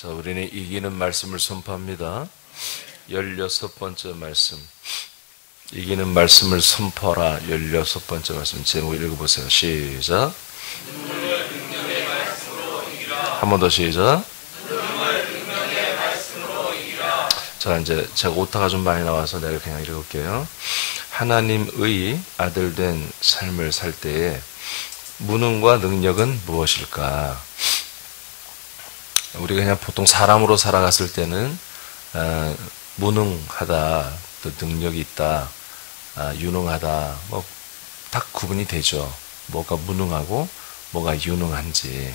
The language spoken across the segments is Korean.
자, 우리는 이기는 말씀을 선포합니다. 16번째 말씀. 이기는 말씀을 선포하라. 16번째 말씀. 제목 읽어보세요. 시작. 한 번 더 시작. 자, 이제 제가 오타가 좀 많이 나와서 내가 그냥 읽을게요. 하나님의 아들 된 삶을 살 때에 무능과 능력은 무엇일까? 우리가 그냥 보통 사람으로 살아갔을 때는 무능하다, 또 능력이 있다, 유능하다, 뭐 딱 구분이 되죠. 뭐가 무능하고 뭐가 유능한지.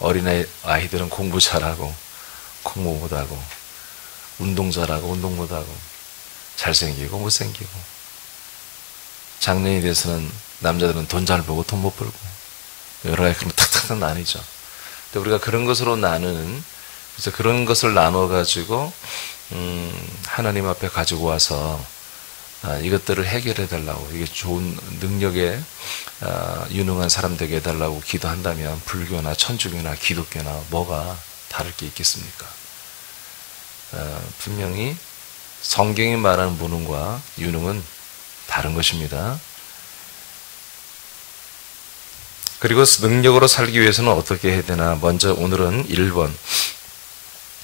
어린 아이들은 공부 잘하고 공부 못하고, 운동 잘하고 운동 못하고, 잘생기고 못생기고, 장년이 돼서는 남자들은 돈 잘 벌고 돈 못 벌고, 여러 가지 그런 탁탁탁 나뉘죠. 근데 우리가 그런 것으로 나누는, 그래서 그런 것을 나눠가지고 하나님 앞에 가지고 와서 이것들을 해결해 달라고, 이게 좋은 능력에 유능한 사람 되게 해달라고 기도한다면 불교나 천주교나 기독교나 뭐가 다를 게 있겠습니까? 분명히 성경이 말하는 무능과 유능은 다른 것입니다. 그리고 능력으로 살기 위해서는 어떻게 해야 되나? 먼저 오늘은 1번.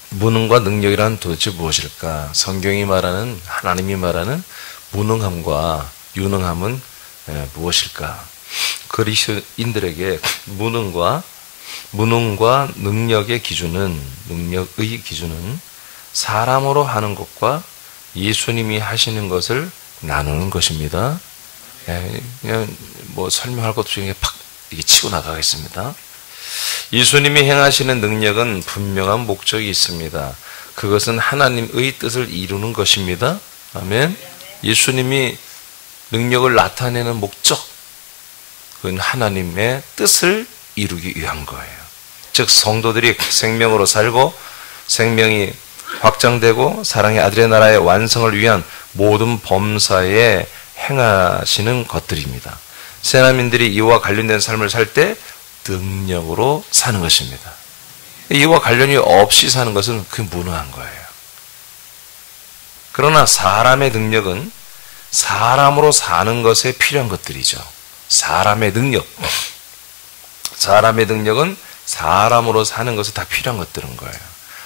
무능과 능력이란 도대체 무엇일까? 성경이 말하는, 하나님이 말하는 무능함과 유능함은 무엇일까? 그리스도인들에게 무능과 능력의 기준은 사람으로 하는 것과 예수님이 하시는 것을 나누는 것입니다. 그냥 뭐 설명할 것도 없이 그냥 팍 이게 치고 나가겠습니다. 예수님이 행하시는 능력은 분명한 목적이 있습니다. 그것은 하나님의 뜻을 이루는 것입니다. 아멘. 예수님이 능력을 나타내는 목적, 그건 하나님의 뜻을 이루기 위한 거예요. 즉 성도들이 생명으로 살고 생명이 확장되고 사랑의 아들의 나라의 완성을 위한 모든 범사에 행하시는 것들입니다. 세나민들이 이와 관련된 삶을 살 때 능력으로 사는 것입니다. 이와 관련이 없이 사는 것은 그 무능한 거예요. 그러나 사람의 능력은 사람으로 사는 것에 필요한 것들이죠. 사람의 능력은 사람으로 사는 것에 다 필요한 것들인 거예요.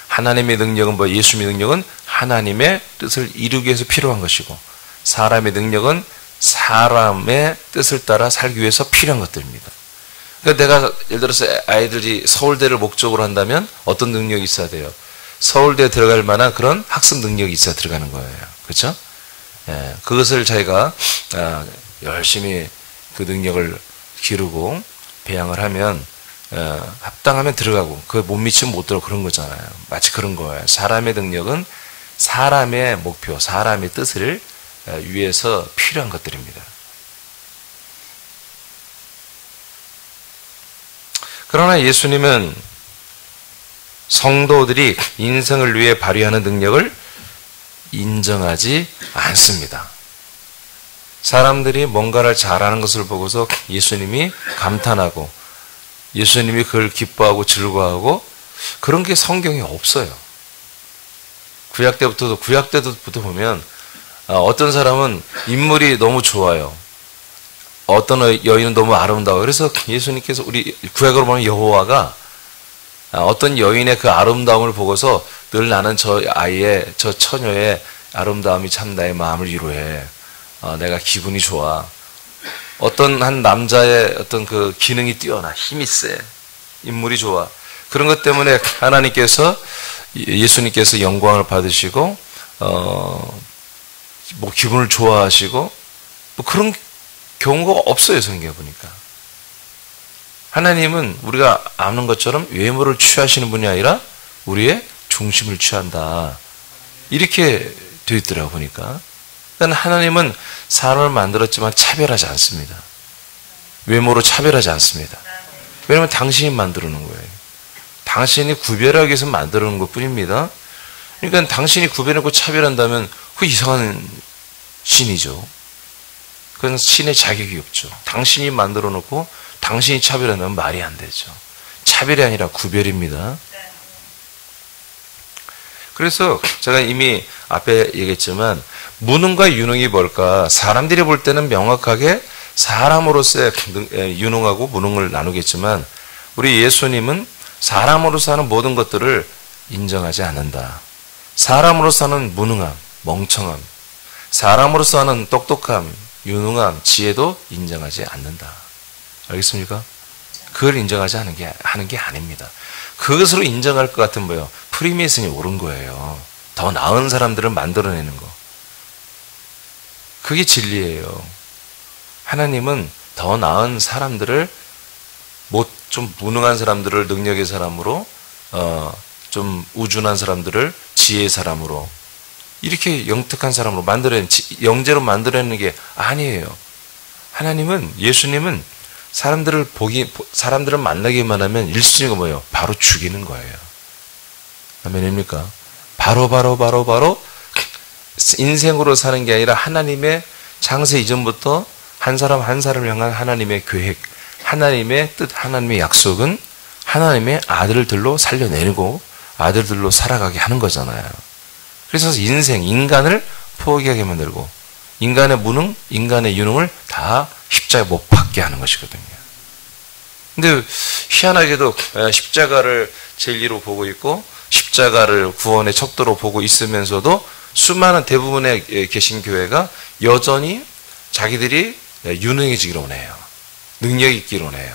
하나님의 능력은 뭐, 예수님의 능력은 하나님의 뜻을 이루기 위해서 필요한 것이고, 사람의 능력은 사람의 뜻을 따라 살기 위해서 필요한 것들입니다. 그러니까 내가 예를 들어서 아이들이 서울대를 목적으로 한다면 어떤 능력이 있어야 돼요? 서울대에 들어갈 만한 그런 학습 능력이 있어야 들어가는 거예요. 그렇죠? 그것을 저희가 열심히 그 능력을 기르고 배양을 하면 합당하면 들어가고, 그걸 못 미치면 못 들어가고 그런 거잖아요. 마치 그런 거예요. 사람의 능력은 사람의 목표, 사람의 뜻을 위해서 필요한 것들입니다. 그러나 예수님은 성도들이 인생을 위해 발휘하는 능력을 인정하지 않습니다. 사람들이 뭔가를 잘하는 것을 보고서 예수님이 감탄하고 예수님이 그걸 기뻐하고 즐거워하고, 그런 게 성경에 없어요. 구약 때부터 보면 어떤 사람은 인물이 너무 좋아요. 어떤 여인은 너무 아름다워요. 그래서 예수님께서, 우리 구약으로 보면 여호와가 어떤 여인의 그 아름다움을 보고서 늘 나는 저 처녀의 아름다움이 참 나의 마음을 위로해. 내가 기분이 좋아. 어떤 한 남자의 어떤 그 기능이 뛰어나, 힘이 세, 인물이 좋아. 그런 것 때문에 예수님께서 영광을 받으시고, 뭐 기분을 좋아하시고, 뭐 그런 경우가 없어요, 성경에 보니까. 하나님은 우리가 아는 것처럼 외모를 취하시는 분이 아니라 우리의 중심을 취한다, 이렇게 되어 있더라고 보니까. 그러니까 하나님은 사람을 만들었지만 차별하지 않습니다. 외모로 차별하지 않습니다. 왜냐하면 당신이 만들어 놓은 거예요. 당신이 구별하기 위해서 만들어 놓은 것 뿐입니다. 그러니까 당신이 구별하고 차별한다면 그 이상한 신이죠. 그건 신의 자격이 없죠. 당신이 만들어 놓고 당신이 차별한다면 말이 안 되죠. 차별이 아니라 구별입니다. 그래서 제가 이미 앞에 얘기했지만 무능과 유능이 뭘까? 사람들이 볼 때는 명확하게 사람으로서의 유능하고 무능을 나누겠지만 우리 예수님은 사람으로서 하는 모든 것들을 인정하지 않는다. 사람으로서 하는 무능함, 멍청함, 사람으로서 하는 똑똑함, 유능함, 지혜도 인정하지 않는다. 알겠습니까? 그걸 인정하지 하는 게 아닙니다. 그것으로 인정할 것 같은 뭐예요? 프리메이슨이 옳은 거예요. 더 나은 사람들을 만들어내는 거. 그게 진리예요. 하나님은 더 나은 사람들을 좀 무능한 사람들을 능력의 사람으로 좀 우준한 사람들을 지혜의 사람으로 이렇게 영특한 사람으로 영재로 만들어내는 게 아니에요. 하나님은 예수님은 사람들을 만나기만 하면 1순위가 뭐예요? 바로 죽이는 거예요. 아멘입니까? 바로 인생으로 사는 게 아니라 하나님의 창세 이전부터 한 사람 한 사람을 향한 하나님의 계획, 하나님의 뜻, 하나님의 약속은 하나님의 아들들로 살려내고 아들들로 살아가게 하는 거잖아요. 그래서 인간을 포기하게 만들고 인간의 무능, 인간의 유능을 다 십자가에 못 박게 하는 것이거든요. 근데 희한하게도 십자가를 진리로 보고 있고 십자가를 구원의 척도로 보고 있으면서도 수많은 대부분의 개신교회가 여전히 자기들이 유능해지기로 원해요. 능력이 있기로 원해요.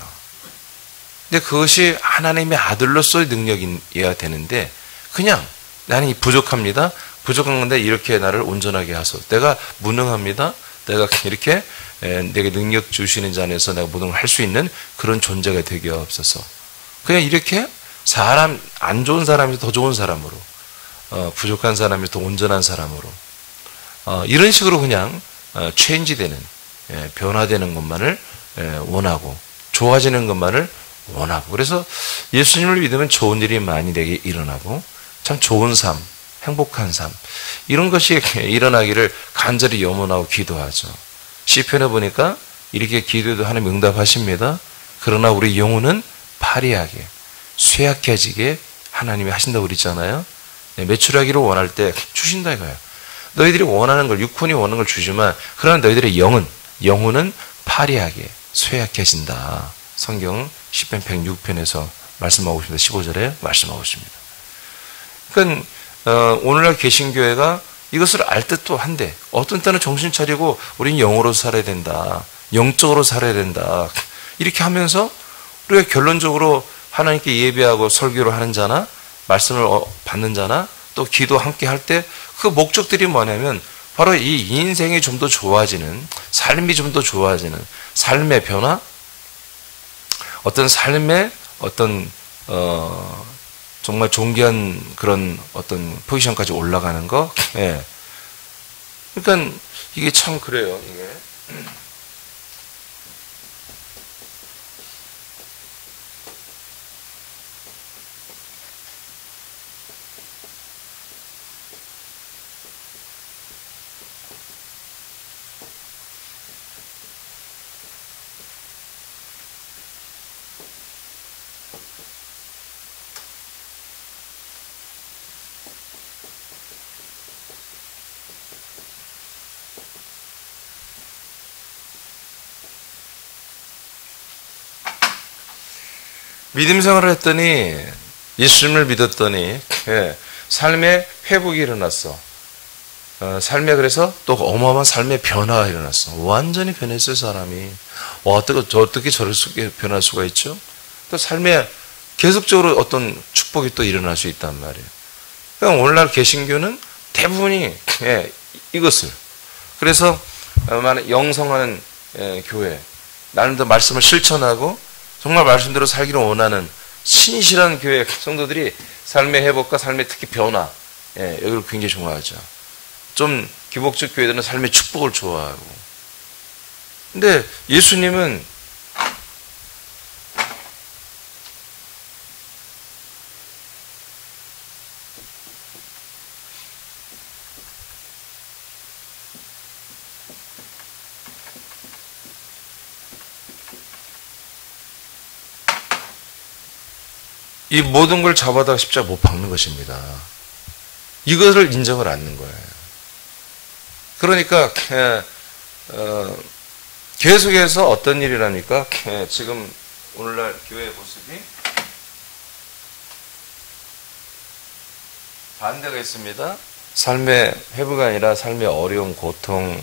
근데 그것이 하나님의 아들로서의 능력이어야 되는데 그냥 나는 부족합니다. 부족한 건데 이렇게 나를 온전하게 하소서. 내가 무능합니다. 내가 이렇게 내게 능력 주시는 자 안에서 내가 모든 걸 할 수 있는 그런 존재가 되게 없어서 그냥 이렇게 안 좋은 사람이 더 좋은 사람으로 부족한 사람이 더 온전한 사람으로 이런 식으로 그냥 체인지되는 변화되는 것만을 원하고 좋아지는 것만을 원하고 그래서 예수님을 믿으면 좋은 일이 많이 내게 일어나고 참 좋은 삶, 행복한 삶 이런 것이 일어나기를 간절히 염원하고 기도하죠. 시편에 보니까 이렇게 기도해도 하나님 응답하십니다. 그러나 우리 영혼은 파리하게 쇠약해지게 하나님이 하신다고 그랬잖아요. 매출하기를 원할 때 주신다 이거예요. 너희들이 원하는 걸 육혼이 원하는 걸 주지만 그러나 너희들의 영혼은 파리하게 쇠약해진다. 성경 시편 106편에서 말씀하고 있습니다. 15절에 말씀하고 있습니다. 그러니까 오늘날 개신교회가 이것을 알 듯도 한데 어떤 때는 정신 차리고 우리는 영으로 살아야 된다. 영적으로 살아야 된다. 이렇게 하면서 우리가 결론적으로 하나님께 예배하고 설교를 하는 자나 말씀을 받는 자나 또 기도 함께 할 때 그 목적들이 뭐냐면 바로 이 인생이 좀 더 좋아지는 삶이 좀 더 좋아지는 삶의 변화 어떤 삶의 어떤 정말 존귀한 그런 어떤 포지션까지 올라가는 거. 예. 그러니까 이게 참 그래요. 이게. 믿음 생활을 했더니 예수님을 믿었더니 삶의 회복이 일어났어. 삶에 그래서 또 어마어마한 삶의 변화가 일어났어. 완전히 변했어요 사람이. 어떻게 저렇게 변할 수가 있죠? 또 삶에 계속적으로 어떤 축복이 또 일어날 수 있단 말이에요. 그러니까 오늘날 개신교는 대부분이 이것을 그래서 영성하는 교회 나는 더 말씀을 실천하고 정말 말씀대로 살기를 원하는 신실한 교회 성도들이 삶의 회복과 삶의 특히 변화 여기를 굉장히 좋아하죠. 좀 기복적 교회들은 삶의 축복을 좋아하고 근데 예수님은 이 모든 걸 잡아다가 십자가 못 박는 것입니다. 이것을 인정을 않는 거예요. 그러니까 계속해서 어떤 일이라니까 지금 오늘날 교회의 모습이 반대가 있습니다. 삶의 회복가 아니라 삶의 어려움, 고통,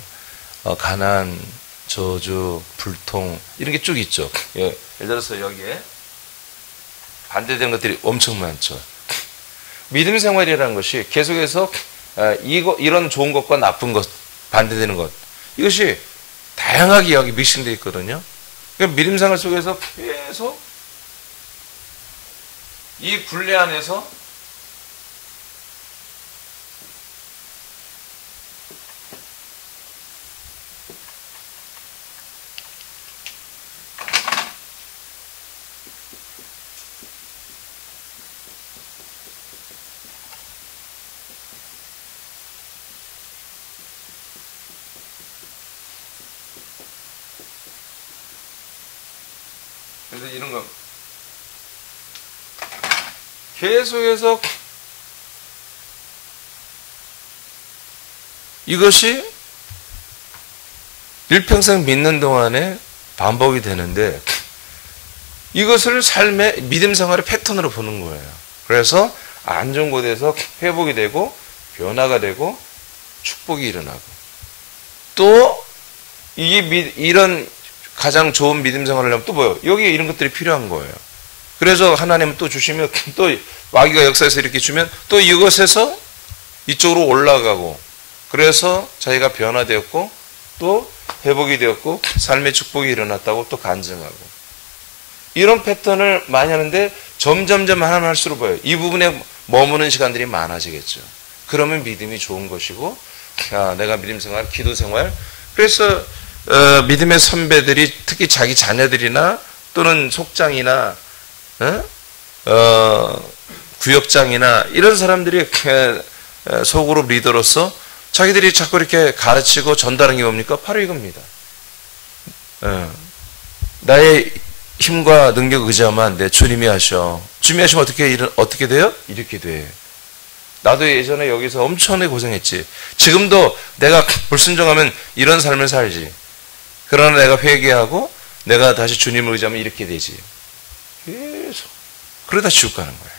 가난, 저주, 불통 이런 게 쭉 있죠. 예를 들어서 여기에 반대되는 것들이 엄청 많죠. 믿음 생활이라는 것이 계속해서 이런 좋은 것과 나쁜 것, 반대되는 것, 이것이 다양하게 여기 믹싱되어 있거든요. 그러니까 믿음 생활 속에서 계속 이 굴레 안에서 그래서 이런 거 계속해서 이것이 일평생 믿는 동안에 반복이 되는데 이것을 삶의 믿음 생활의 패턴으로 보는 거예요. 그래서 안 좋은 곳에서 회복이 되고 변화가 되고 축복이 일어나고 또 이런 가장 좋은 믿음 생활을 하려면 또 뭐예요? 여기에 이런 것들이 필요한 거예요. 그래서 하나님은 또 주시면 또 마귀가 역사에서 이렇게 주면 또 이것에서 이쪽으로 올라가고 그래서 자기가 변화되었고 또 회복이 되었고 삶의 축복이 일어났다고 또 간증하고 이런 패턴을 많이 하는데 점점점 하나님 할수록 보여요. 이 부분에 머무는 시간들이 많아지겠죠. 그러면 믿음이 좋은 것이고 내가 믿음 생활, 기도 생활 그래서 믿음의 선배들이 특히 자기 자녀들이나 또는 속장이나 구역장이나 이런 사람들이 소그룹 리더로서 자기들이 자꾸 이렇게 가르치고 전달하는 게 뭡니까? 바로 이겁니다. 나의 힘과 능력 의지하면 내 주님이 하셔. 주님이 하시면 어떻게 돼요? 이렇게 돼. 나도 예전에 여기서 엄청나게 고생했지. 지금도 내가 불순종하면 이런 삶을 살지. 그러나 내가 회개하고 내가 다시 주님을 의지하면 이렇게 되지. 계속 그러다 지옥 가는 거예요.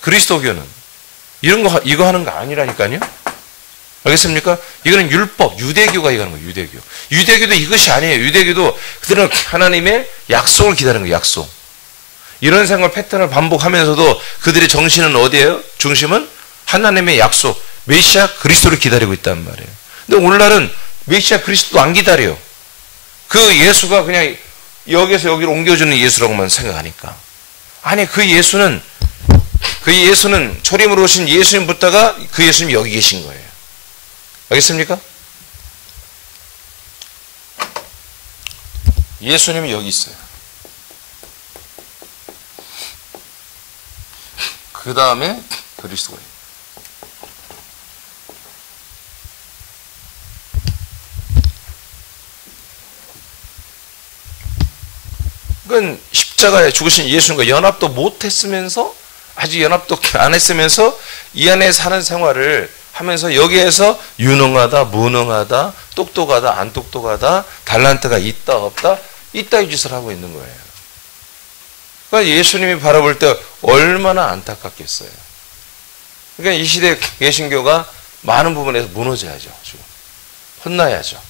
그리스도교는 이거 하는 거 아니라니까요. 알겠습니까? 이거는 율법, 유대교가 이거 하는 거예요. 유대교도 이것이 아니에요. 유대교도 그들은 하나님의 약속을 기다리는 거예요. 약속. 이런 생활 패턴을 반복하면서도 그들의 정신은 어디예요? 중심은 하나님의 약속, 메시아 그리스도를 기다리고 있단 말이에요. 근데 오늘날은 메시아 그리스도 안 기다려요. 그 예수가 그냥 여기서 여기로 옮겨주는 예수라고만 생각하니까. 아니 그 예수는 초림으로 오신 예수님 붙다가 그 예수님 여기 계신 거예요. 알겠습니까? 예수님이 여기 있어요. 그 다음에 그리스도가 있어요. 그건 십자가에 죽으신 예수님과 연합도 못했으면서 아직 연합도 안 했으면서 이 안에 사는 생활을 하면서 여기에서 유능하다, 무능하다, 똑똑하다, 안 똑똑하다, 달란트가 있다, 없다, 이따위 짓을 하고 있는 거예요. 그러니까 예수님이 바라볼 때 얼마나 안타깝겠어요. 그러니까 이 시대 개신교가 많은 부분에서 무너져야죠. 지금. 혼나야죠.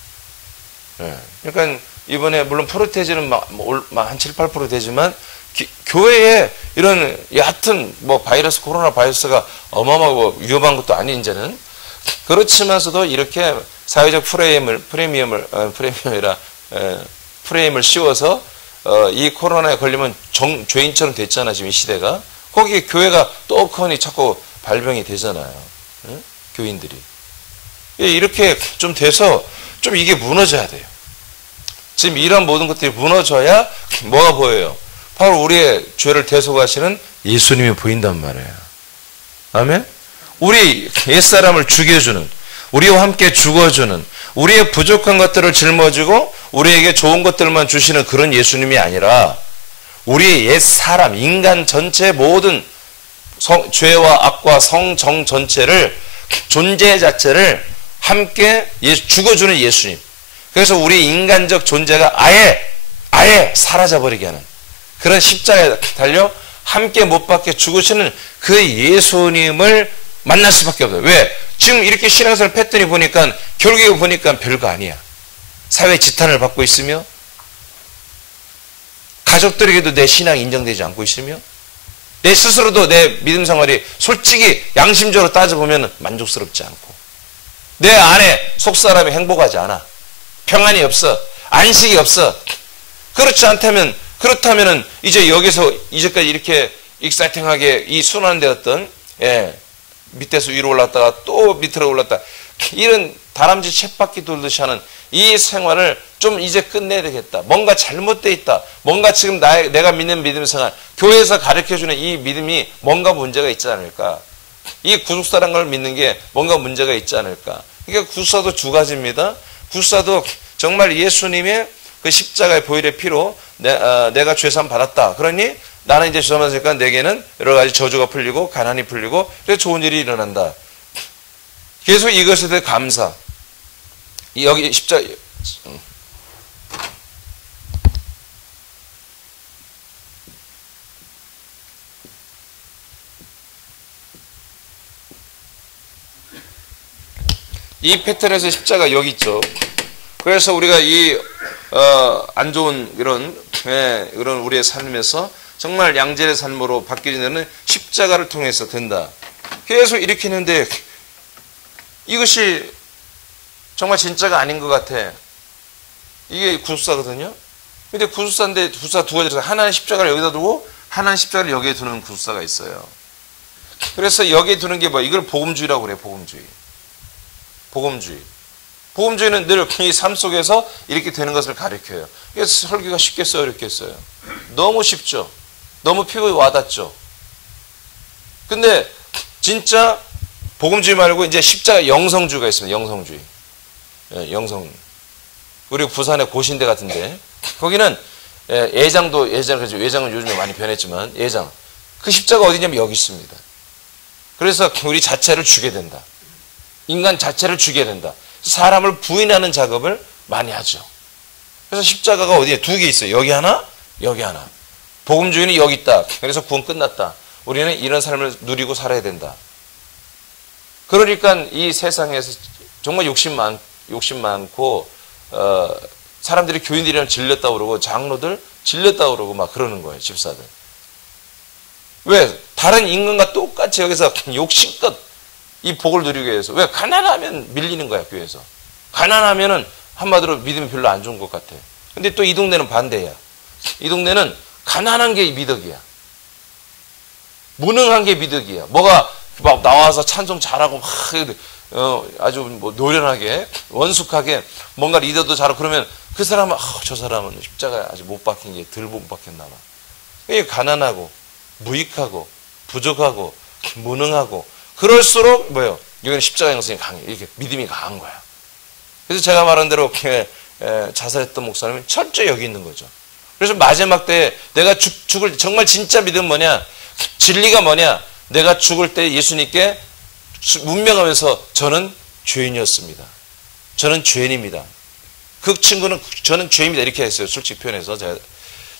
그러니까 이번에 물론 프로테즈는 한 7, 8% 되지만 교회에 이런 얕은 바이러스, 코로나 바이러스가 어마어마하고 위험한 것도 아닌 이제는 그렇지만서도 이렇게 사회적 프레임을 씌워서 이 코로나에 걸리면 죄인처럼 됐잖아 지금 이 시대가. 거기에 교회가 떡하니 자꾸 발병이 되잖아요. 응? 교인들이. 이렇게 좀 돼서 좀 이게 무너져야 돼요. 지금 이런 모든 것들이 무너져야 뭐가 보여요? 바로 우리의 죄를 대속하시는 예수님이 보인단 말이에요. 아멘? 우리 옛사람을 죽여주는, 우리와 함께 죽어주는, 우리의 부족한 것들을 짊어지고 우리에게 좋은 것들만 주시는 그런 예수님이 아니라 우리의 옛사람, 인간 전체의 모든 죄와 악과 성정 전체를, 존재 자체를 함께 죽어주는 예수님. 그래서 우리 인간적 존재가 아예 사라져버리게 하는 그런 십자가에 달려 함께 못 박혀 죽으시는 그 예수님을 만날 수밖에 없어요. 왜? 지금 이렇게 신앙생활을 패턴이 보니까, 결국에 보니까 별거 아니야. 사회 지탄을 받고 있으며, 가족들에게도 내 신앙이 인정되지 않고 있으며, 내 스스로도 내 믿음 생활이 솔직히 양심적으로 따져보면 만족스럽지 않고, 내 안에 속사람이 행복하지 않아. 평안이 없어. 안식이 없어. 그렇다면은 이제 여기서 이제까지 이렇게 익사이팅하게 이 순환되었던, 밑에서 위로 올랐다가 또 밑으로 올랐다, 이런 다람쥐 쳇바퀴 돌듯이 하는 이 생활을 좀 이제 끝내야 되겠다. 뭔가 잘못되어 있다. 뭔가 지금 내가 믿는 믿음 생활, 교회에서 가르쳐주는 이 믿음이 뭔가 문제가 있지 않을까. 이 구속사라는 걸 믿는 게 뭔가 문제가 있지 않을까. 그러니까 구속사도 두 가지입니다. 구속사도 정말 예수님의 그 십자가의 보혈의 피로 내가 죄사함 받았다. 그러니 나는 이제 죄사함 받으니까 내게는 여러 가지 저주가 풀리고 가난이 풀리고 그래서 좋은 일이 일어난다. 계속 이것에 대해 감사. 여기 십자가, 이 패턴에서 십자가 여기 있죠. 그래서 우리가 안 좋은 이런 우리의 삶에서 정말 양질의 삶으로 바뀌는 데는 십자가를 통해서 된다. 계속 이렇게 했는데 이것이 정말 진짜가 아닌 것 같아. 이게 구속사거든요. 근데 구속사인데 구속사 두 가지로 하나는 십자가를 여기다 두고 하나는 십자가를 여기에 두는 구속사가 있어요. 그래서 여기에 두는 게 이걸 복음주의라고 그래요. 복음주의는 늘 이 삶 속에서 이렇게 되는 것을 가르쳐요. 그래서 설교가 쉽겠어요, 어렵겠어요? 너무 쉽죠. 너무 피부에 와닿죠. 근데 진짜 복음주의 말고 이제 십자가 영성주의가 있습니다. 영성주의. 우리 부산의 고신대 같은데 거기는 예장은 요즘에 많이 변했지만 예장. 그 십자가 어디냐면 여기 있습니다. 그래서 우리 자체를 죽게 된다. 인간 자체를 죽여야 된다. 사람을 부인하는 작업을 많이 하죠. 그래서 십자가가 어디에 두 개 있어요. 여기 하나, 여기 하나. 복음주의는 여기 있다. 그래서 구원 끝났다. 우리는 이런 삶을 누리고 살아야 된다. 그러니까 이 세상에서 정말 욕심 많고 사람들이 교인들이랑 질렸다고 그러고 장로들 질렸다고 그러고 막 그러는 거예요. 집사들. 왜? 다른 인간과 똑같이 여기서 욕심껏 이 복을 누리기 위해서. 왜? 가난하면 밀리는 거야, 교회에서. 가난하면은 한마디로 믿음이 별로 안 좋은 것 같아. 근데 또 이 동네는 반대야. 이 동네는 가난한 게 미덕이야. 무능한 게 미덕이야. 뭐가 막 나와서 찬송 잘하고 막 아주 노련하게 원숙하게 뭔가 리더도 잘하고 그러면 그 사람은 저 사람은 십자가에 아직 못 박힌 게 덜 못 박혔나 봐. 이게 가난하고 무익하고 부족하고 무능하고 그럴수록 여기는 십자가 영성이 강해. 이렇게 믿음이 강한 거야. 그래서 제가 말한 대로 자살했던 목사님은 철저히 여기 있는 거죠. 그래서 마지막 때에 내가 죽을 때 정말 진짜 믿음은 뭐냐? 진리가 뭐냐? 내가 죽을 때 예수님께 문명하면서 저는 죄인이었습니다. 저는 죄인입니다. 그 친구는 저는 죄인입니다. 이렇게 했어요. 솔직히 표현해서.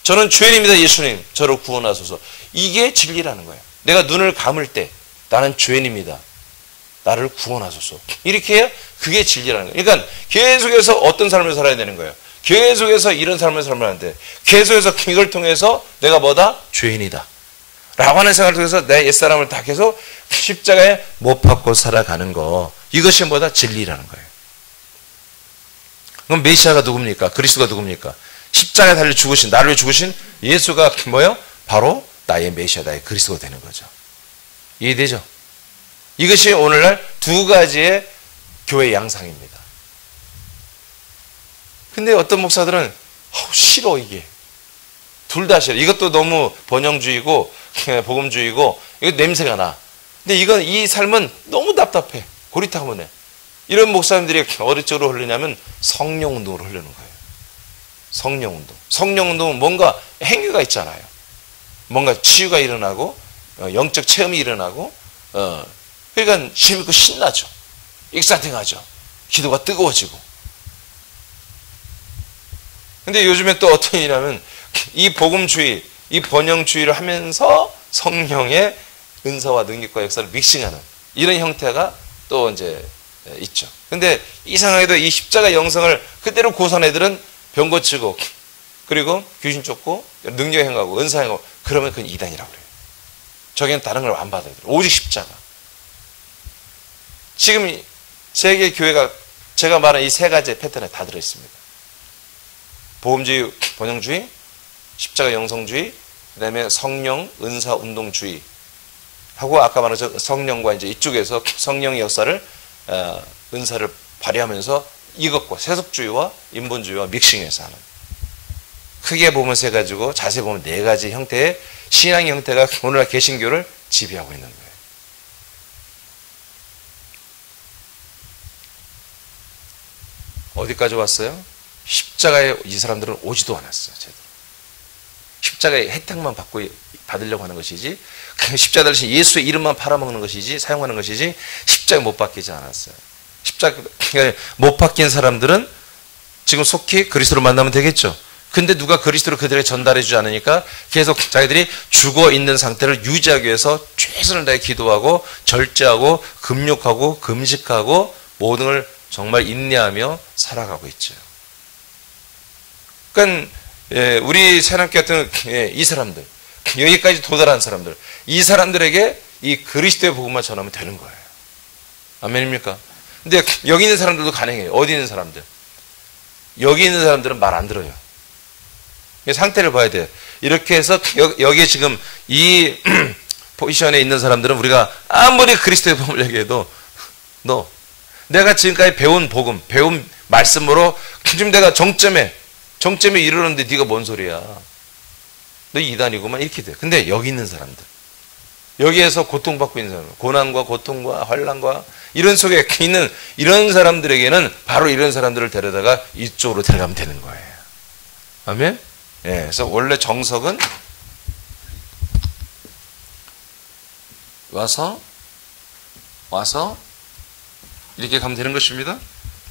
저는 죄인입니다. 예수님. 저를 구원하소서. 이게 진리라는 거예요. 내가 눈을 감을 때 나는 죄인입니다. 나를 구원하소서. 이렇게 해야 그게 진리라는 거예요. 그러니까 계속해서 어떤 삶을 살아야 되는 거예요. 계속해서 이런 삶을 살면 안 돼. 계속해서 이걸 통해서 내가 뭐다? 죄인이다. 라고 하는 생각을 통해서 내 옛사람을 다 계속 십자가에 못 박고 살아가는 거. 이것이 뭐다? 진리라는 거예요. 그럼 메시아가 누굽니까? 그리스도가 누굽니까? 십자가에 달려 죽으신, 나를 위해 죽으신 예수가 뭐예요? 바로 나의 메시아, 나의 그리스도가 되는 거죠. 이해되죠? 이것이 오늘날 두 가지의 교회 양상입니다. 근데 어떤 목사들은 싫어 이게. 둘 다 싫어. 이것도 너무 번영주의고 복음주의고 이거 냄새가 나. 근데 이 삶은 너무 답답해. 고리타분해. 이런 목사님들이 어느 쪽으로 흐르냐면 성령운동으로 흐르는 거예요. 성령운동. 성령운동은 뭔가 행위가 있잖아요. 뭔가 치유가 일어나고 영적 체험이 일어나고 그러니까 재밌고 신나죠. 익사팅하죠. 기도가 뜨거워지고. 근데 요즘에 또 어떤 일이냐면 이 복음주의, 이 번영주의를 하면서 성령의 은사와 능력과 역사를 믹싱하는 이런 형태가 또 이제 있죠. 근데 이상하게도 이 십자가 영성을 그대로 고사한 애들은 병 고치고 그리고 귀신 쫓고 능력 행하고 은사 행하고 그러면 그건 이단이라고 그래요. 저기는 다른 걸 안 받아요. 오직 십자가. 지금 세계 교회가 제가 말한 이 세 가지 패턴에 다 들어있습니다. 복음주의, 번영주의, 십자가 영성주의, 그 다음에 성령, 은사, 운동주의 하고 아까 말한 성령과 이제 이쪽에서 성령의 역사를 은사를 발휘하면서 이것과 세속주의와 인본주의와 믹싱해서 하는 크게 보면 세 가지고 자세히 보면 네 가지 형태의 신앙의 형태가 오늘날 개신교를 지배하고 있는 거예요. 어디까지 왔어요? 십자가에 이 사람들은 오지도 않았어요. 제대로. 십자가의 혜택만 받으려고 하는 것이지 십자가 대신 예수의 이름만 팔아먹는 것이지 사용하는 것이지 십자가에 못 박히지 않았어요. 십자가에 못 박힌 사람들은 지금 속히 그리스도를 만나면 되겠죠. 근데 누가 그리스도를 그들에게 전달해 주지 않으니까 계속 자기들이 죽어 있는 상태를 유지하기 위해서 최선을 다해 기도하고 절제하고 금욕하고 금식하고 모든 걸 정말 인내하며 살아가고 있죠. 그러니까 우리 새롭게 같은 이 사람들 여기까지 도달한 사람들 이 사람들에게 이 그리스도의 복음만 전하면 되는 거예요. 아멘입니까? 근데 여기 있는 사람들도 가능해요. 어디 있는 사람들? 여기 있는 사람들은 말 안 들어요. 상태를 봐야 돼요. 이렇게 해서 여기에 지금 이 포지션에 있는 사람들은 우리가 아무리 그리스도의 복음을 얘기해도 너 내가 지금까지 배운 복음, 배운 말씀으로 지금 내가 정점에 이르렀는데 네가 뭔 소리야. 너 이단이구만 이렇게 돼. 근데 여기 있는 사람들 여기에서 고통받고 있는 사람들 고난과 고통과 환난과 이런 속에 있는 이런 사람들에게는 바로 이런 사람들을 데려다가 이쪽으로 데려가면 되는 거예요. 아멘? 예, 그래서 원래 정석은 와서 이렇게 가면 되는 것입니다.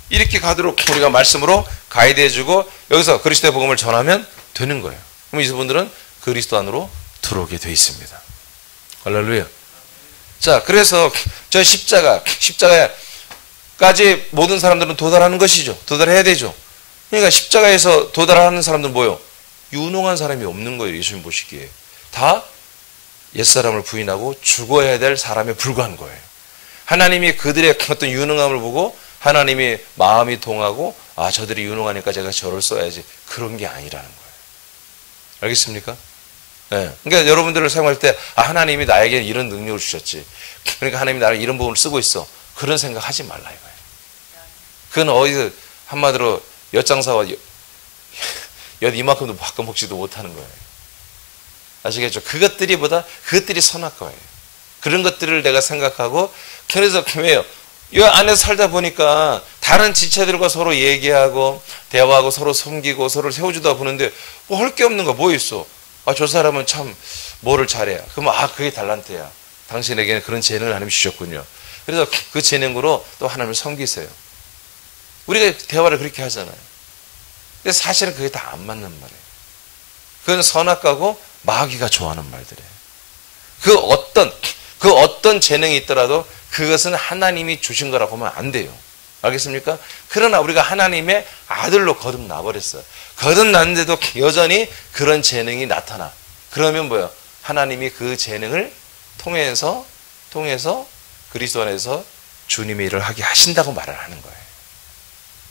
이렇게 가도록 우리가 말씀으로 가이드해주고 여기서 그리스도의 복음을 전하면 되는 거예요. 그럼 이분들은 그리스도 안으로 들어오게 되어 있습니다. 할렐루야. 자, 그래서 저 십자가까지 모든 사람들은 도달하는 것이죠. 도달해야 되죠. 그러니까 십자가에서 도달하는 사람들은 뭐예요? 유능한 사람이 없는 거예요. 예수님 보시기에. 다 옛사람을 부인하고 죽어야 될 사람에 불과한 거예요. 하나님이 그들의 어떤 유능함을 보고 하나님이 마음이 동하고 아 저들이 유능하니까 제가 저를 써야지 그런 게 아니라는 거예요. 알겠습니까? 네. 그러니까 여러분들을 사용할 때 아 하나님이 나에게 이런 능력을 주셨지. 그러니까 하나님이 나를 이런 부분을 쓰고 있어. 그런 생각 하지 말라 이거예요. 그건 어디서 한마디로 엿장사와 엿 이만큼도 가끔 먹지도 못하는 거예요. 아시겠죠? 그것들이 선할 거예요. 그런 것들을 내가 생각하고 그래서 왜요? 이 안에서 살다 보니까 다른 지체들과 서로 얘기하고 대화하고 서로 섬기고 서로 세워주다 보는데 뭐 할 게 없는 거 뭐 있어? 아, 저 사람은 참 뭐를 잘해. 그러면 아 그게 달란트야. 당신에게는 그런 재능을 하나님 주셨군요. 그래서 그 재능으로 또 하나님을 섬기세요. 우리가 대화를 그렇게 하잖아요. 근데 사실은 그게 다 안 맞는 말이에요. 그건 선악과고 마귀가 좋아하는 말들이에요. 그 어떤 재능이 있더라도 그것은 하나님이 주신 거라고 하면 안 돼요. 알겠습니까? 그러나 우리가 하나님의 아들로 거듭나버렸어요. 거듭났는데도 여전히 그런 재능이 나타나. 그러면 뭐예요? 하나님이 그 재능을 통해서 그리스도 안에서 주님의 일을 하게 하신다고 말을 하는 거예요.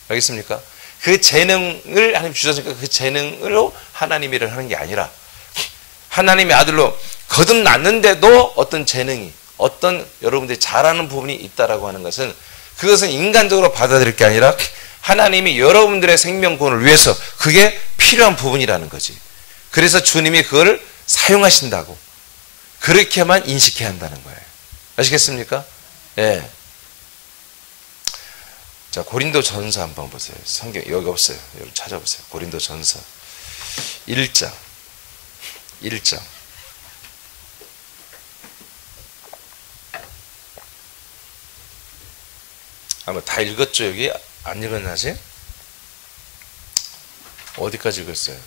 알겠습니까? 그 재능을 하나님 주셨으니까 그 재능으로 하나님 일을 하는 게 아니라 하나님의 아들로 거듭났는데도 어떤 재능이 어떤 여러분들이 잘하는 부분이 있다라고 하는 것은 그것은 인간적으로 받아들일 게 아니라 하나님이 여러분들의 생명권을 위해서 그게 필요한 부분이라는 거지. 그래서 주님이 그걸 사용하신다고 그렇게만 인식해야 한다는 거예요. 아시겠습니까? 예. 자, 고린도 전서 한번 보세요. 성경 여기 없어요. 여기 찾아보세요. 고린도 전서 1장 아마 다 읽었죠? 여기 안 읽었나 아직? 어디까지 읽었어요?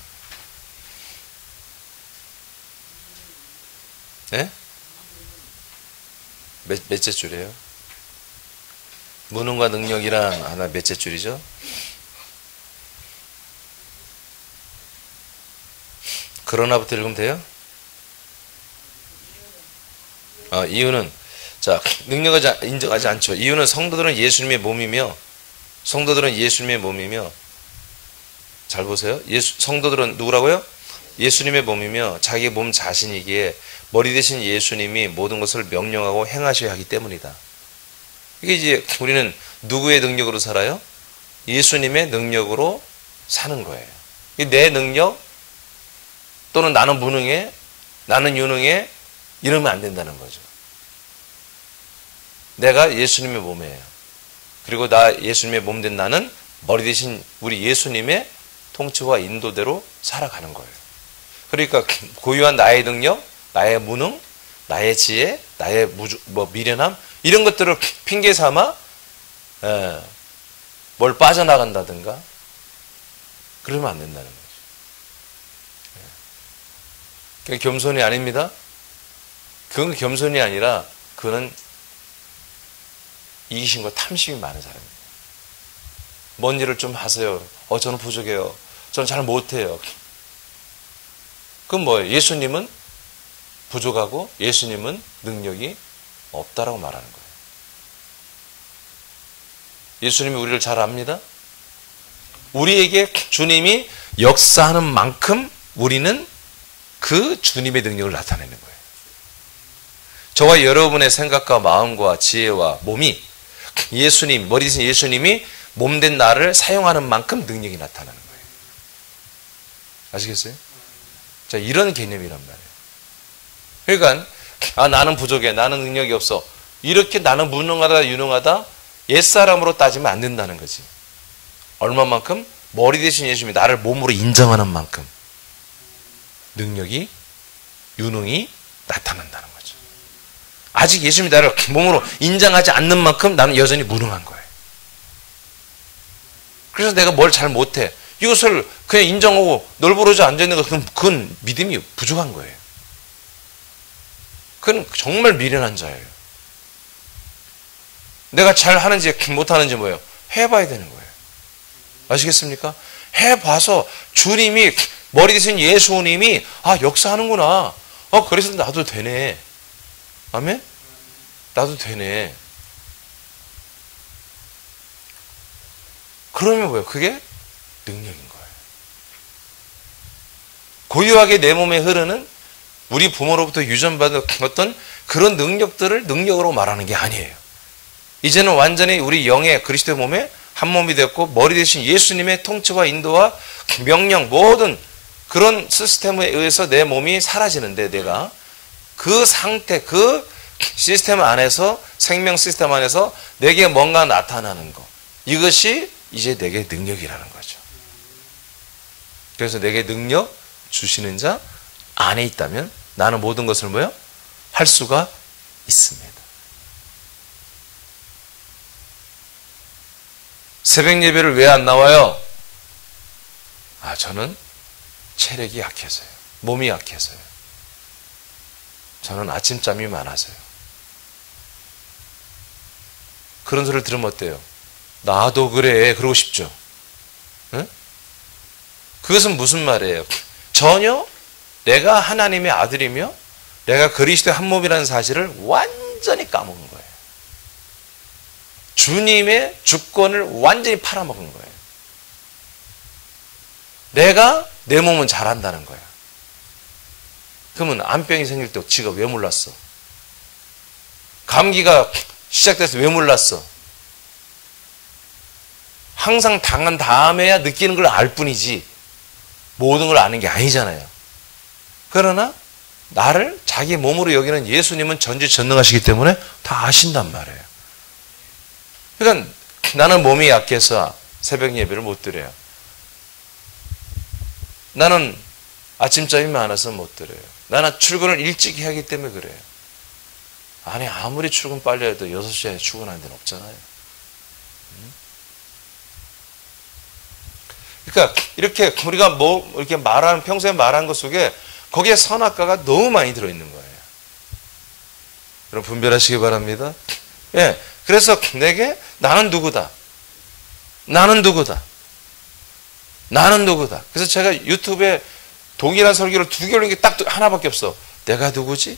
네? 몇째 줄이에요? 무능과 능력이란 하나 몇째 줄이죠? 그러나부터 읽으면 돼요? 이유는 자 능력하지 인정하지 않죠. 이유는 성도들은 예수님의 몸이며 잘 보세요. 성도들은 누구라고요? 예수님의 몸이며 자기 몸 자신이기에 머리 대신 예수님이 모든 것을 명령하고 행하셔야 하기 때문이다. 이게 이제 우리는 누구의 능력으로 살아요? 예수님의 능력으로 사는 거예요. 내 능력 또는 나는 무능해, 나는 유능해 이러면 안 된다는 거죠. 내가 예수님의 몸이에요. 그리고 예수님의 몸 된 나는 머리 대신 우리 예수님의 통치와 인도대로 살아가는 거예요. 그러니까 고유한 나의 능력, 나의 무능, 나의 지혜, 나의 미련함 이런 것들을 핑계 삼아 뭘 빠져나간다든가 그러면 안 된다는 거죠. 그게 겸손이 아닙니다. 그건 겸손이 아니라 그거는 이기심과 탐심이 많은 사람입니다. 뭔 일을 좀 하세요. 저는 부족해요. 저는 잘 못해요. 그럼 뭐예요? 예수님은 부족하고 예수님은 능력이 없다라고 말하는 거예요. 예수님이 우리를 잘 압니다. 우리에게 주님이 역사하는 만큼 우리는 그 주님의 능력을 나타내는 거예요. 저와 여러분의 생각과 마음과 지혜와 몸이 예수님, 머리 대신 예수님이 몸된 나를 사용하는 만큼 능력이 나타나는 거예요. 아시겠어요? 자, 이런 개념이란 말이에요. 그러니까 나는 부족해, 나는 능력이 없어 이렇게 나는 무능하다, 유능하다 옛사람으로 따지면 안 된다는 거지. 얼마만큼? 머리 대신 예수님이 나를 몸으로 인정하는 만큼 능력이, 유능이 나타난다는 거죠. 아직 예수님이 나를 몸으로 인정하지 않는 만큼 나는 여전히 무능한 거예요. 그래서 내가 뭘 잘 못해. 이것을 그냥 인정하고 널브러져 앉아있는 거 그건 믿음이 부족한 거예요. 그건 정말 미련한 자예요. 내가 잘 하는지 못하는지 뭐예요? 해봐야 되는 거예요. 아시겠습니까? 해봐서 주님이 머리 대신 예수님이 역사하는구나. 그래서 나도 되네. 아멘? 나도 되네. 그러면 뭐예요? 그게 능력인 거예요. 고유하게 내 몸에 흐르는 우리 부모로부터 유전받은 어떤 그런 능력들을 능력으로 말하는 게 아니에요. 이제는 완전히 우리 영의 그리스도의 몸에 한 몸이 됐고 머리 대신 예수님의 통치와 인도와 명령 모든 그런 시스템에 의해서 내 몸이 사라지는데 내가 그 상태 그 시스템 안에서 생명 시스템 안에서 내게 뭔가 나타나는 거 이것이 이제 내게 능력이라는 거죠. 그래서 내게 능력 주시는 자 안에 있다면 나는 모든 것을 뭐요? 할 수가 있습니다. 새벽 예배를 왜 안 나와요? 저는 체력이 약해서요. 몸이 약해서요. 저는 아침잠이 많아서요. 그런 소리를 들으면 어때요? 나도 그래. 그러고 싶죠. 응? 그것은 무슨 말이에요? 전혀 내가 하나님의 아들이며 내가 그리스도의 한 몸이라는 사실을 완전히 까먹은 거예요. 주님의 주권을 완전히 팔아먹은 거예요. 내가 내 몸은 잘한다는 거야. 그러면 암병이 생길 때 지가 왜 몰랐어? 감기가 시작돼서 왜 몰랐어? 항상 당한 다음에야 느끼는 걸 알 뿐이지 모든 걸 아는 게 아니잖아요. 그러나 나를 자기 몸으로 여기는 예수님은 전지전능하시기 때문에 다 아신단 말이에요. 그러니까 나는 몸이 약해서 새벽 예배를 못 드려요. 나는 아침잠이 많아서 못 드려요. 나는 출근을 일찍 해야 하기 때문에 그래요. 아무리 출근 빨리 해도 6시에 출근하는 데는 없잖아요. 그러니까 이렇게 우리가 뭐 이렇게 말하는 평소에 말하는 것 속에 거기에 선악과가 너무 많이 들어있는 거예요. 여러분 분별하시기 바랍니다. 예, 그래서 내게 나는 누구다. 나는 누구다. 나는 누구다. 그래서 제가 유튜브에 동일한 설교를 2개 올린 게 딱 하나밖에 없어. 내가 누구지?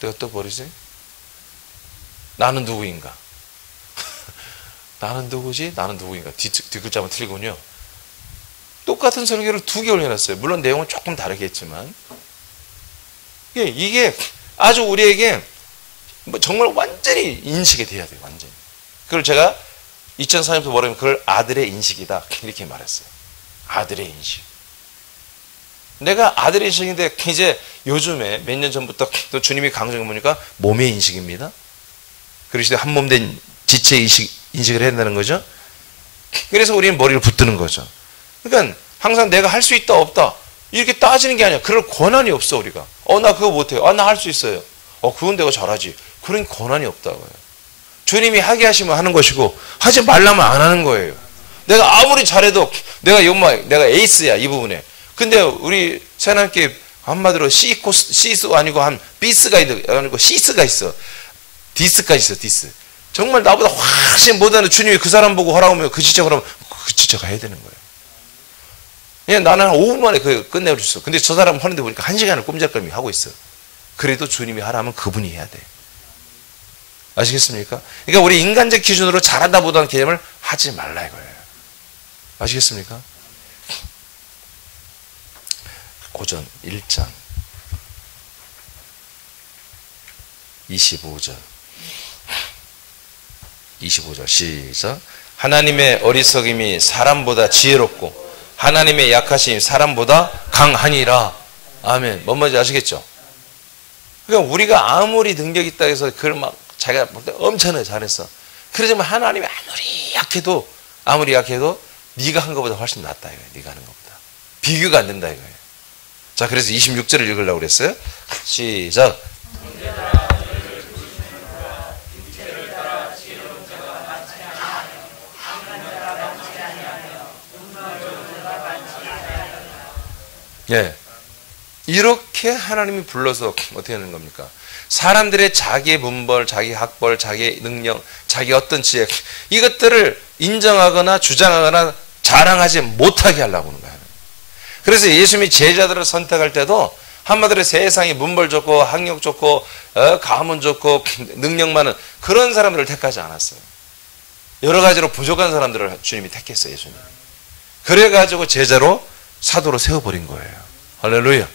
내가 또 버리지? 나는 누구인가? 나는 누구지? 나는 누구인가? 뒷글자만 틀리군요. 똑같은 설교를 2개 올려놨어요. 물론 내용은 조금 다르겠지만 이게 아주 우리에게 정말 완전히 인식이 돼야 돼요. 완전히. 그걸 제가 2004년부터 뭐라면 그걸 아들의 인식이다 이렇게 말했어요. 아들의 인식. 내가 아들의 인식인데 이제 요즘에 몇 년 전부터 또 주님이 강조해 보니까 몸의 인식입니다. 그리스도 한 몸 된 지체의 인식을 해야 된다는 거죠. 그래서 우리는 머리를 붙드는 거죠. 그러니까 항상 내가 할 수 있다 없다 이렇게 따지는 게 아니야. 그럴 권한이 없어 우리가. 나 그거 못해요. 나 할 수 있어요. 그건 내가 잘하지. 그런 권한이 없다고요. 주님이 하게 하시면 하는 것이고 하지 말라면 안 하는 거예요. 내가 아무리 잘해도 내가 에이스야 이 부분에. 근데 우리 새하나님께 한마디로 C가 아니고 한 B스가 아니고 C스가 있어. D스까지 있어. D스. 정말 나보다 훨씬 못하는 주님이 그 사람 보고 하라고 그 지적 하라면 그 지적 해야 되는 거예요. 그냥 나는 한 5분 만에 끝내줄 수 있어. 근데 저 사람 하는데 보니까 1시간을 꼼짝거리며 하고 있어. 그래도 주님이 하라면 그분이 해야 돼. 아시겠습니까? 그러니까 우리 인간적 기준으로 잘한다 보다는 개념을 하지 말라 이거예요. 아시겠습니까? 고전 1장 25절 시작. 하나님의 어리석임이 사람보다 지혜롭고 하나님의 약하심이 사람보다 강하니라. 아멘. 뭔 말인지 아시겠죠? 그러니까 우리가 아무리 능력 있다 해서 그걸 막 자기가 볼 때 엄청나게 잘했어. 그러지만 하나님이 아무리 약해도 네가 한 것보다 훨씬 낫다 이거예요. 네가 하는 것보다. 비교가 안 된다 이거예요. 자, 그래서 26절을 읽으려고 그랬어요. 시작. 예. 이렇게 하나님이 불러서 어떻게 하는 겁니까? 사람들의 자기의 문벌, 자기 학벌, 자기 능력, 자기 어떤 지혜 이것들을 인정하거나 주장하거나 자랑하지 못하게 하려고 하는 거예요. 그래서 예수님이 제자들을 선택할 때도 한마디로 세상에 문벌 좋고 학력 좋고 가문 좋고 능력 많은 그런 사람들을 택하지 않았어요. 여러 가지로 부족한 사람들을 주님이 택했어요. 예수님이. 그래가지고 제자로 사도로 세워버린 거예요. 할렐루야.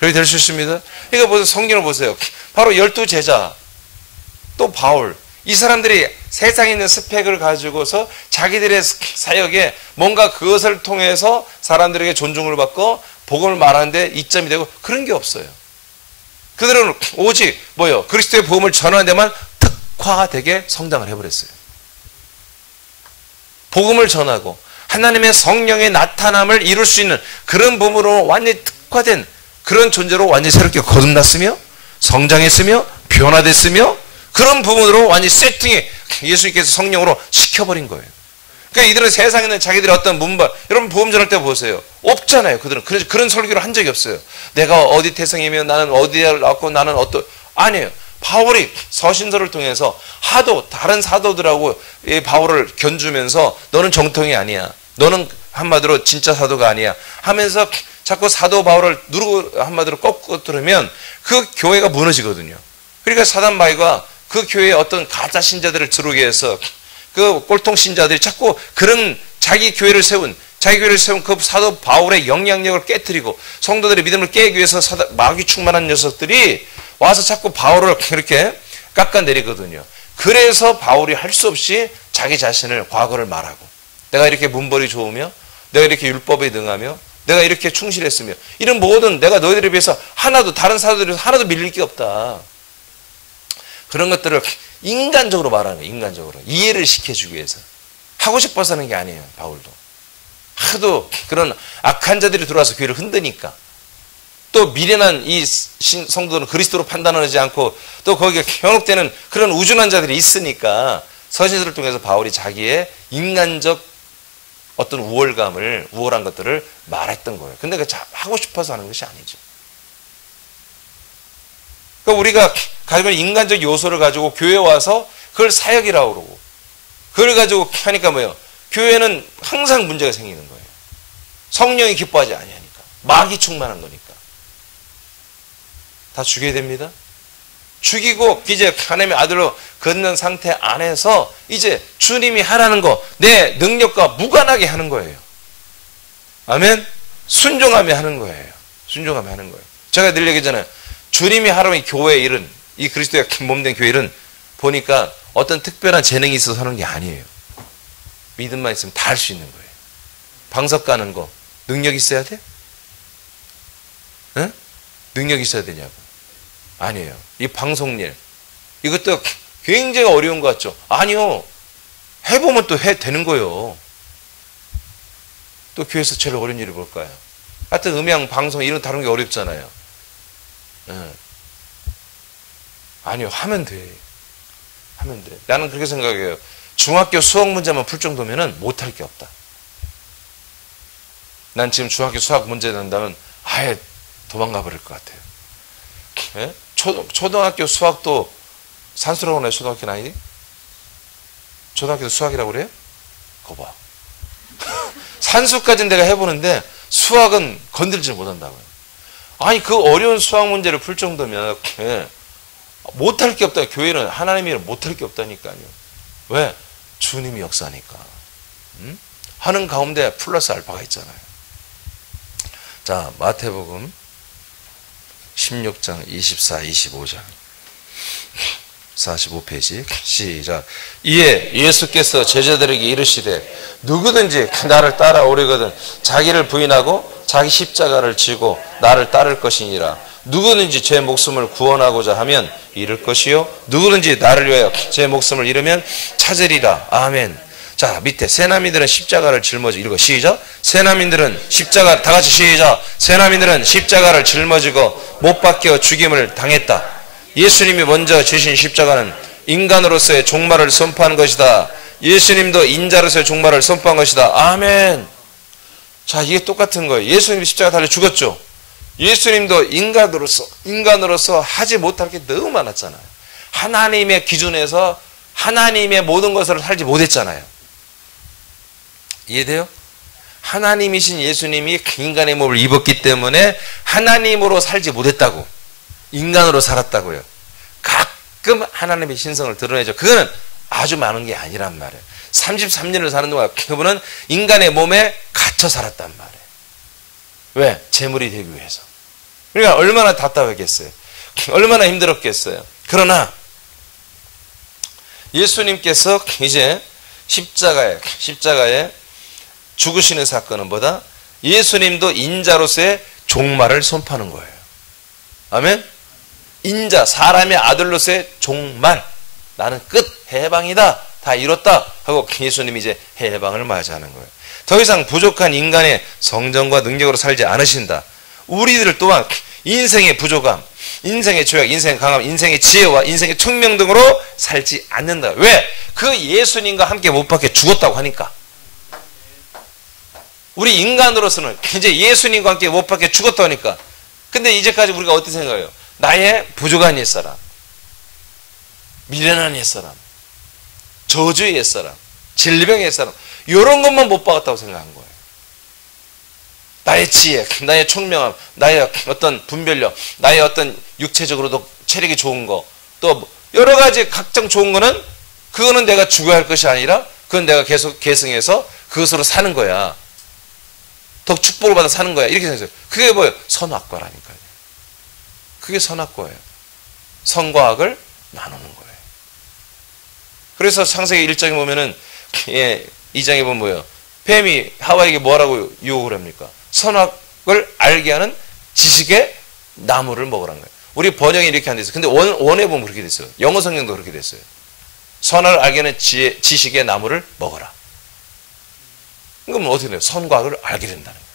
그렇게 될 수 있습니다. 그러니까 보세요. 성경을 보세요. 바로 12제자 또 바울 이 사람들이 세상에 있는 스펙을 가지고서 자기들의 사역에 뭔가 그것을 통해서 사람들에게 존중을 받고 복음을 말하는데 이점이 되고 그런 게 없어요. 그들은 오직 그리스도의 복음을 전하는 데만 특화되게 성장을 해버렸어요. 복음을 전하고 하나님의 성령의 나타남을 이룰 수 있는 그런 부분으로 완전히 특화된 그런 존재로 완전히 새롭게 거듭났으며 성장했으며 변화됐으며 그런 부분으로 완전히 세팅이 예수님께서 성령으로 시켜버린 거예요. 그러니까 이들은 세상에 있는 자기들의 어떤 문발 여러분 복음 전할 때 보세요. 없잖아요. 그들은 그런 설교를 한 적이 없어요. 내가 어디 태생이며 나는 어디에 나왔고 나는 아니에요. 바울이 서신서를 통해서 하도 다른 사도들하고 이 바울을 견주면서 너는 정통이 아니야. 너는 한마디로 진짜 사도가 아니야 하면서 자꾸 사도 바울을 누르고 한마디로 꺾고 들으면 그 교회가 무너지거든요. 그러니까 사단 마귀가 그 교회에 어떤 가짜 신자들을 들어오게 해서 그 꼴통 신자들이 자꾸 그런 자기 교회를 세운 그 사도 바울의 영향력을 깨뜨리고 성도들의 믿음을 깨기 위해서 마귀 충만한 녀석들이 와서 자꾸 바울을 이렇게 깎아내리거든요. 그래서 바울이 할 수 없이 자기 자신을 과거를 말하고 내가 이렇게 문벌이 좋으며 내가 이렇게 율법에 능하며 내가 이렇게 충실했으며 이런 모든 내가 너희들에 비해서 다른 사도들에서 하나도 밀릴 게 없다. 그런 것들을 인간적으로 말하는 거예요. 인간적으로. 이해를 시켜주기 위해서. 하고 싶어서 하는 게 아니에요. 바울도. 하도 그런 악한 자들이 들어와서 교회를 흔드니까. 또 미련한 이 성도들은 그리스도로 판단하지 않고 또 거기에 현혹되는 그런 우준한 자들이 있으니까 서신서를 통해서 바울이 자기의 인간적 어떤 우월한 것들을 말했던 거예요. 근데 그 하고 싶어서 하는 것이 아니죠. 그러니까 우리가 가지고 있는 인간적 요소를 가지고 교회에 와서 그걸 사역이라고 그러고, 그걸 가지고 하니까 뭐예요? 교회는 항상 문제가 생기는 거예요. 성령이 기뻐하지 아니하니까. 마귀 충만한 거니까. 다 죽여야 됩니다. 죽이고 이제 하나님의 아들로 걷는 상태 안에서 이제 주님이 하라는 거, 내 능력과 무관하게 하는 거예요. 아멘? 순종하며 하는 거예요. 순종하며 하는 거예요. 제가 늘 얘기잖아요. 주님이 하라는 이 교회의 일은, 이 그리스도의 몸된 교회 일은 보니까 어떤 특별한 재능이 있어서 하는 게 아니에요. 믿음만 있으면 다 할 수 있는 거예요. 방석 가는 거 능력 있어야 돼? 응? 능력 있어야 되냐고. 아니에요. 이 방송일 이것도 굉장히 어려운 것 같죠? 아니요. 해보면 또 되는 거예요. 또 교회에서 제일 어려운 일이 뭘까요? 하여튼 음향, 방송 이런 다른 게 어렵잖아요. 응. 아니요. 하면 돼. 하면 돼. 나는 그렇게 생각해요. 중학교 수학 문제만 풀 정도면은 못할 게 없다. 난 지금 중학교 수학 문제 낸다면 아예 도망가 버릴 것 같아요. 예? 초등학교 수학도 산수라고 하나요? 초등학교는 아니니? 초등학교도 수학이라고 그래요? 거 봐. 산수까지는 내가 해보는데 수학은 건들지 못한다고요. 아니 그 어려운 수학 문제를 풀 정도면 예, 못할 게 없다. 교회는 하나님이 못할 게 없다니까요. 왜? 주님이 역사니까. 하는 가운데 플러스 알파가 있잖아요. 자, 마태복음 16장 24, 25장 45페이지 시작. 이에 예수께서 제자들에게 이르시되 누구든지 나를 따라오려거든 자기를 부인하고 자기 십자가를 지고 나를 따를 것이니라. 누구든지 제 목숨을 구원하고자 하면 잃을 것이요 누구든지 나를 위하여 제 목숨을 잃으면 찾으리라. 아멘. 자, 밑에 세나민들은 십자가를 짊어지고 읽어. 시작. 세나민들은 십자가, 다 같이 시작. 세나민들은 십자가를 짊어지고 못 박혀 죽임을 당했다. 예수님이 먼저 지신 십자가는 인간으로서의 종말을 선포한 것이다. 예수님도 인자로서의 종말을 선포한 것이다. 아멘. 자, 이게 똑같은 거예요. 예수님이 십자가 달려 죽었죠. 예수님도 인간으로서 하지 못할 게 너무 많았잖아요. 하나님의 기준에서 하나님의 모든 것을 살지 못했잖아요. 이해돼요? 하나님이신 예수님이 인간의 몸을 입었기 때문에 하나님으로 살지 못했다고. 인간으로 살았다고요. 가끔 하나님의 신성을 드러내죠. 그거는 아주 많은 게 아니란 말이에요. 33년을 사는 동안 그분은 인간의 몸에 갇혀 살았단 말이에요. 왜? 재물이 되기 위해서. 그러니까 얼마나 답답했겠어요. 얼마나 힘들었겠어요. 그러나 예수님께서 이제 십자가에 죽으시는 사건은 뭐다? 예수님도 인자로서의 종말을 선포하는 거예요. 아멘? 인자, 사람의 아들로서의 종말. 나는 끝, 해방이다. 다 이뤘다. 하고 예수님이 이제 해방을 맞이하는 거예요. 더 이상 부족한 인간의 성정과 능력으로 살지 않으신다. 우리들 또한 인생의 부족함, 인생의 죄악, 인생의 강함, 인생의 지혜와 인생의 총명 등으로 살지 않는다. 왜? 그 예수님과 함께 못 박혀 죽었다고 하니까. 우리 인간으로서는 이제 예수님과 함께 못 박혀 죽었다고 하니까. 근데 이제까지 우리가 어떻게 생각해요? 나의 부족한 옛사람, 미련한 옛사람, 저주의 옛사람, 질병의 옛사람, 이런 것만 못 박았다고 생각한 거예요. 나의 지혜, 나의 총명함, 나의 어떤 분별력, 나의 어떤 육체적으로도 체력이 좋은 거, 또 여러 가지 각종 좋은 거는 그거는 내가 죽어야 할 것이 아니라 그건 내가 계속 계승해서 그것으로 사는 거야. 더 축복을 받아 사는 거야. 이렇게 생각해요. 그게 뭐예요? 선악과라니까요. 그게 선악과예요. 선과 악을 나누는 거예요. 그래서 창세기 1장에 보면은 2장에 보면 뭐예요? 뱀이 하와에게 뭐라고 유혹을 합니까? 선악을 알게 하는 지식의 나무를 먹으라는 거예요. 우리 번역이 이렇게 안 됐어요. 근데 원에 보면 그렇게 됐어요. 영어 성경도 그렇게 됐어요. 선악을 알게 하는 지식의 나무를 먹어라. 그럼 어떻게 돼요? 선과 악을 알게 된다는 거예요.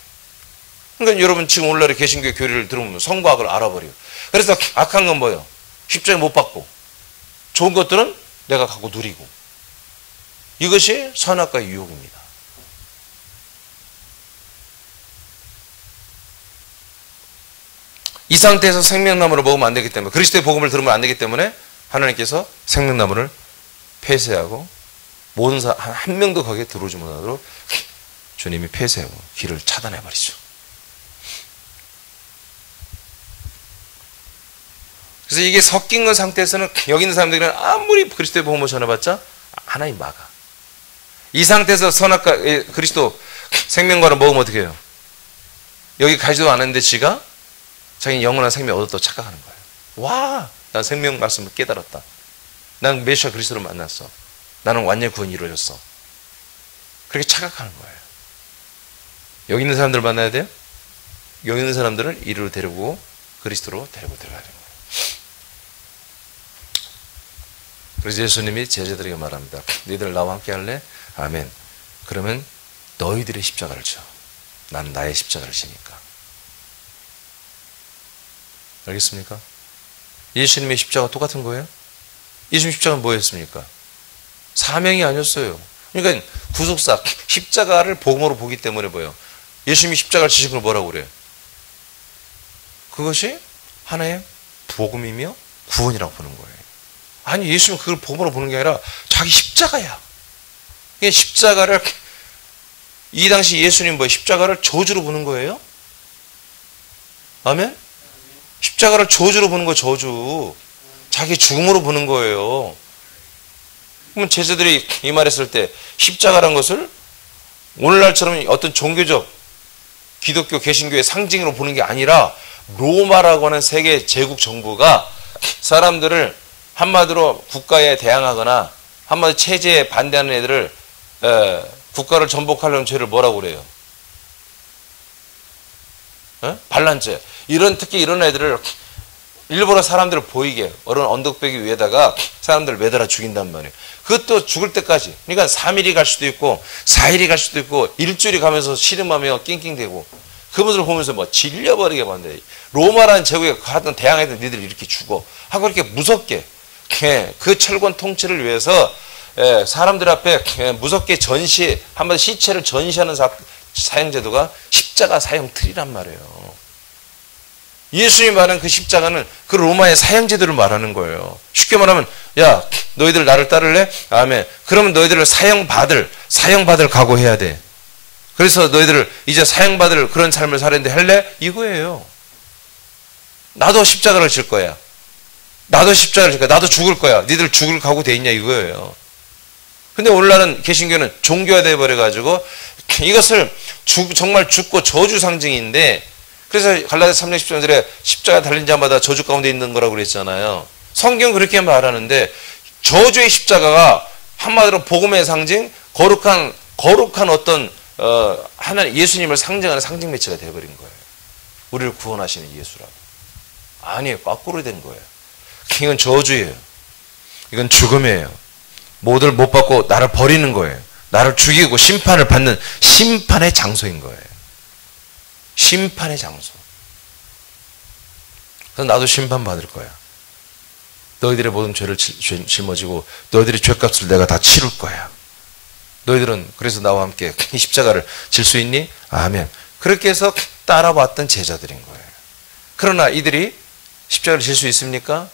그러니까 여러분 지금 오늘날의 개신교의 교리를 들으면 선과 악을 알아버려요. 그래서 악한 건 뭐예요? 십자가에 못 박고 좋은 것들은 내가 갖고 누리고 이것이 선악과의 유혹입니다. 이 상태에서 생명나무를 먹으면 안 되기 때문에, 그리스도의 복음을 들으면 안 되기 때문에 하나님께서 생명나무를 폐쇄하고 모든 사람 한 명도 거기에 들어오지 못하도록 주님이 폐쇄하고 길을 차단해 버리죠. 그래서 이게 섞인 것 상태에서는 여기 있는 사람들은 아무리 그리스도의 복음을 전해봤자 하나님 막아. 이 상태에서 선악과 그리스도 생명과를 먹으면 어떻게 해요? 여기 가지도 않았는데 지가 자기 영원한 생명을 얻었다고 착각하는 거예요. 와, 난 생명 말씀을 깨달았다. 난 메시아 그리스도를 만났어. 나는 완전히 구원이 이루어졌어. 그렇게 착각하는 거예요. 여기 있는 사람들을 만나야 돼요? 여기 있는 사람들을 이리로 데리고 그리스도로 데리고 들어가야 돼요. 그래서 예수님이 제자들에게 말합니다. 너희들 나와 함께 할래? 아멘. 그러면 너희들의 십자가를 져. 나는 나의 십자가를 지니까. 알겠습니까? 예수님의 십자가 똑같은 거예요? 예수님 십자가는 뭐였습니까? 사명이 아니었어요. 그러니까 구속사, 십자가를 복음으로 보기 때문에 뭐예요? 예수님이 십자가를 지신 걸 뭐라고 그래요? 그것이 하나의 복음이며 구원이라고 보는 거예요. 아니, 예수님은 그걸 복음으로 보는 게 아니라 자기 십자가야. 십자가를, 이 당시 예수님 뭐예요? 십자가를 저주로 보는 거예요? 아멘? 십자가를 저주로 보는 거, 저주. 자기 죽음으로 보는 거예요. 그러면 제자들이 이 말했을 때 십자가란 것을 오늘날처럼 어떤 종교적 기독교 개신교의 상징으로 보는 게 아니라 로마라고 하는 세계 제국 정부가 사람들을 한마디로 국가에 대항하거나 한마디로 체제에 반대하는 애들을 국가를 전복하려는 죄를 뭐라고 그래요? 반란죄. 특히 이런 애들을 일부러 사람들을 보이게 어른 언덕배기 위에다가 사람들을 매달아 죽인단 말이에요. 그것도 죽을 때까지. 그러니까 3일이 갈 수도 있고 4일이 갈 수도 있고 일주일이 가면서 시름하며 낑낑대고 그 모습을 보면서 뭐 질려버리게 만들어요. 로마라는 제국에 하던 대항했던 니들 이렇게 죽어 하고 이렇게 무섭게 그 철권 통치를 위해서 사람들 앞에 무섭게 전시 한번 시체를 전시하는 사형제도가 십자가 사형 틀이란 말이에요. 예수님이 말하는 그 십자가는 그 로마의 사형제도를 말하는 거예요. 쉽게 말하면 야 너희들 나를 따를래? 아멘. 그러면 너희들을 사형받을 각오해야 돼. 그래서 너희들을 이제 사형받을 그런 삶을 살았는데 할래? 이거예요. 나도 십자가를 질 거야. 나도 십자가를 질 거야. 나도 죽을 거야. 니들 죽을 각오 돼 있냐 이거예요. 근데 오늘날은 개신교는 종교화 돼버려가지고 이것을 정말 죽고 저주 상징인데 그래서 갈라디아서 3장 10절에 십자가 달린 자마다 저주 가운데 있는 거라고 그랬잖아요. 성경 그렇게 말하는데 저주의 십자가가 한마디로 복음의 상징, 거룩한 어떤 하나님 예수님을 상징하는 상징 매체가 되어버린 거예요. 우리를 구원하시는 예수라고. 아니에요. 거꾸로 된 거예요. 이건 저주예요. 이건 죽음이에요. 모두를 못 받고 나를 버리는 거예요. 나를 죽이고 심판을 받는 심판의 장소인 거예요. 심판의 장소. 그래서 나도 심판받을 거야. 너희들의 모든 죄를 짊어지고 너희들의 죄값을 내가 다 치룰 거야. 너희들은 그래서 나와 함께 이 십자가를 질 수 있니? 아멘. 그렇게 해서 따라왔던 제자들인 거예요. 그러나 이들이 십자가를 질 수 있습니까?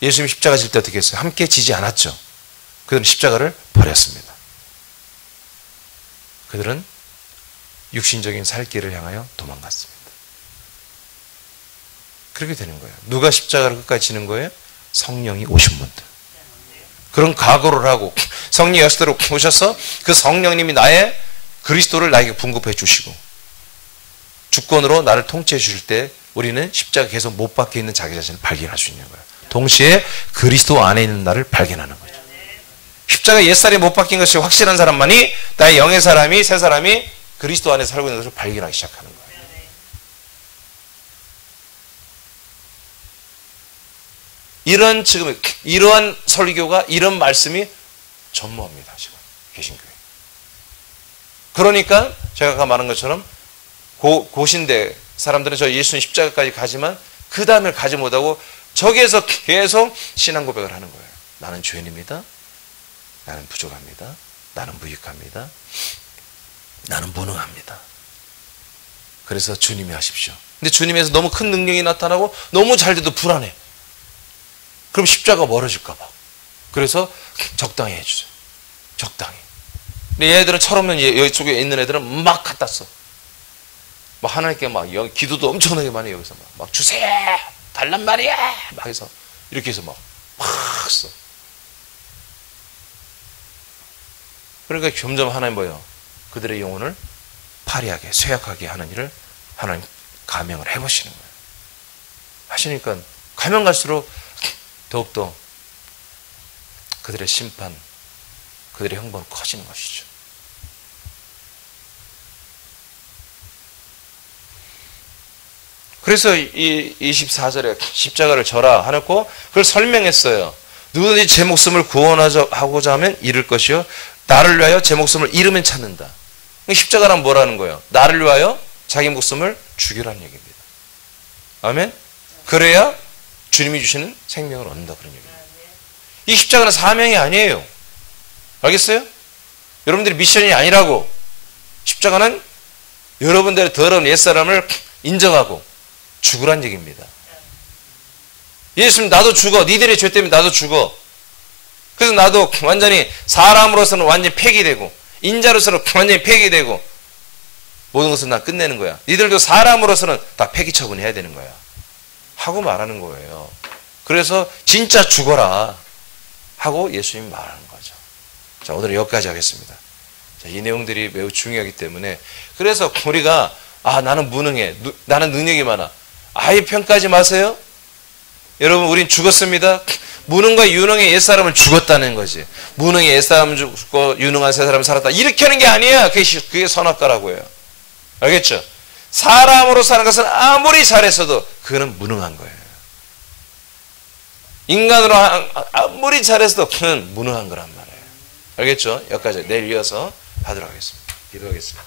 예수님 십자가 질 때 어떻게 했어요? 함께 지지 않았죠. 그들은 십자가를 버렸습니다. 그들은 육신적인 살 길을 향하여 도망갔습니다. 그렇게 되는 거예요. 누가 십자가를 끝까지 지는 거예요? 성령이 오신 분들. 그런 각오를 하고 성령이 여기로 오셔서 그 성령님이 나의 그리스도를 나에게 분급해 주시고 주권으로 나를 통치해 주실 때 우리는 십자가 계속 못 박혀 있는 자기 자신을 발견할 수 있는 거예요. 동시에 그리스도 안에 있는 나를 발견하는 거죠. 십자가 옛살에 못 박힌 것이 확실한 사람만이 나의 영의 사람이 새 사람이 그리스도 안에 살고 있는 것을 발견하기 시작하는 거예요. 이러한 설교가 이런 말씀이 전무합니다. 지금 개신교회. 그러니까 제가 아까 말한 것처럼 고신대 사람들은 저 예수님 십자가까지 가지만 그 다음에 가지 못하고 저기에서 계속 신앙 고백을 하는 거예요. 나는 죄인입니다. 나는 부족합니다. 나는 무익합니다. 나는 무능합니다. 그래서 주님이 하십시오. 근데 주님에서 너무 큰 능력이 나타나고 너무 잘 돼도 불안해. 그럼 십자가 멀어질까 봐. 그래서 적당히 해주세요. 적당히. 근데 얘들은 철없는 여쪽에 있는 애들은 막 갖다 써. 막 하나님께 막 기도도 엄청나게 많이 여기서 막 주세요. 달란 말이야. 막 해서 이렇게 해서 막 써. 그러니까 점점 하나님 뭐예요? 그들의 영혼을 파리하게 쇠약하게 하는 일을 하나님 감형을 해보시는 거예요. 하시니까 가면 갈수록 더욱더 그들의 심판, 그들의 형벌은 커지는 것이죠. 그래서 이 24절에 십자가를 져라 하놓고 그걸 설명했어요. 누구든지 제 목숨을 구원하고자 하면 잃을 것이요 나를 위하여 제 목숨을 잃으면 찾는다. 십자가란 뭐라는 거예요? 나를 위하여 자기 목숨을 죽이라는 얘기입니다. 아멘? 그래야 주님이 주시는 생명을 얻는다 그런 얘기입니다. 이 십자가는 사명이 아니에요. 알겠어요? 여러분들이 미션이 아니라고. 십자가는 여러분들의 더러운 옛사람을 인정하고 죽으란 얘기입니다. 예수님 나도 죽어. 니들의 죄 때문에 나도 죽어. 그래서 나도 완전히 사람으로서는 완전히 폐기되고 인자로서는 완전히 폐기되고 모든 것을 나 끝내는 거야. 니들도 사람으로서는 다 폐기 처분해야 되는 거야. 하고 말하는 거예요. 그래서 진짜 죽어라 하고 예수님이 말하는 거죠. 자, 오늘은 여기까지 하겠습니다. 자, 이 내용들이 매우 중요하기 때문에 그래서 우리가 나는 무능해. 나는 능력이 많아. 아예 평가하지 마세요. 여러분 우린 죽었습니다. 무능과 유능의 옛사람을 죽었다는 거지. 무능의 옛사람은 죽고 유능한 새사람은 살았다. 이렇게 하는 게 아니야. 그게 선악과라고 해요. 알겠죠? 사람으로 사는 것은 아무리 잘했어도 그는 무능한 거예요. 인간으로 아무리 잘했어도 그는 무능한 거란 말이에요. 알겠죠? 여기까지 내일 이어서 하도록 하겠습니다. 기도하겠습니다.